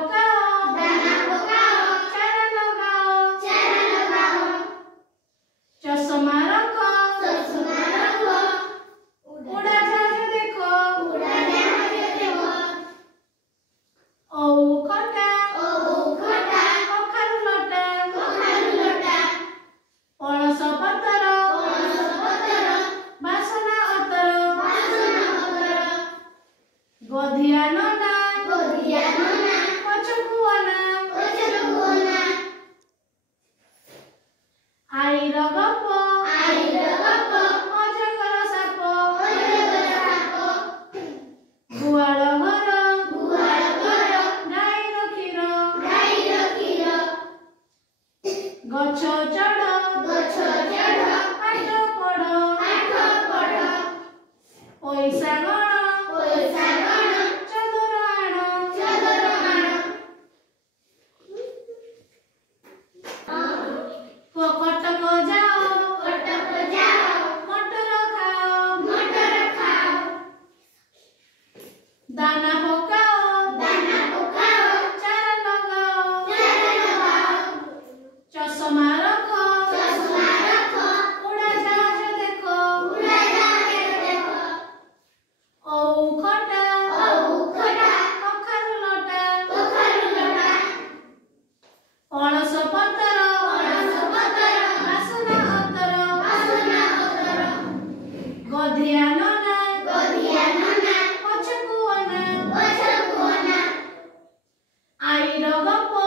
पकाओ चारा लगाओ चश्मा रखो उड़ाजाहाज देखो ओऊ खटा कखारु लटा पणस पतर बासना अतर गधिया नना पछकु अना आईर गप अजगर साप गुआल घर गाईर क्षीर गछ चढ़ पाठ पढ़ पैसा गण चदर आण कटक जाओ मटर खाओ दाना पकाओ चारा लगाओ चश्मा रखो उड़ाजाहाज देखो ओऊ खटा कखारु लटा पणस पतर बासना अतर गधिया नना पछकु अना आईर गप